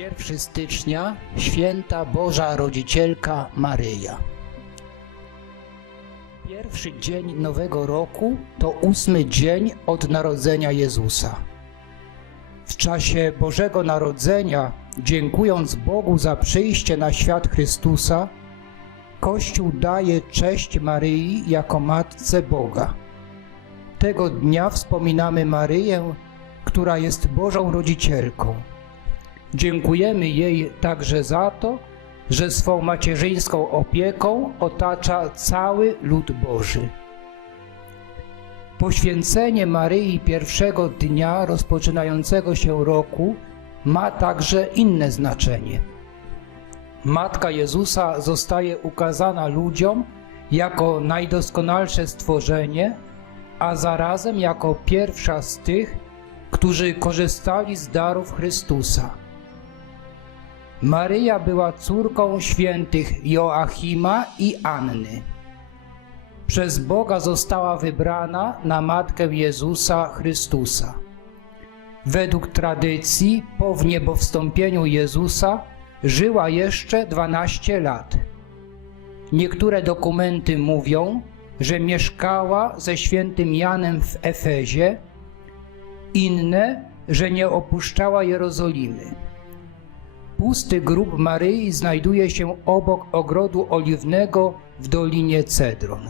1 stycznia święta Boża Rodzicielka Maryja. Pierwszy dzień Nowego Roku to ósmy dzień od narodzenia Jezusa. W czasie Bożego Narodzenia, dziękując Bogu za przyjście na świat Chrystusa, Kościół daje cześć Maryi jako Matce Boga. Tego dnia wspominamy Maryję, która jest Bożą Rodzicielką. Dziękujemy jej także za to, że swą macierzyńską opieką otacza cały lud Boży. Poświęcenie Maryi pierwszego dnia rozpoczynającego się roku ma także inne znaczenie. Matka Jezusa zostaje ukazana ludziom jako najdoskonalsze stworzenie, a zarazem jako pierwsza z tych, którzy korzystali z darów Chrystusa. Maryja była córką świętych Joachima i Anny. Przez Boga została wybrana na matkę Jezusa Chrystusa. Według tradycji, po wniebowstąpieniu Jezusa żyła jeszcze 12 lat. Niektóre dokumenty mówią, że mieszkała ze świętym Janem w Efezie, inne, że nie opuszczała Jerozolimy. Pusty grób Maryi znajduje się obok ogrodu oliwnego w dolinie Cedron.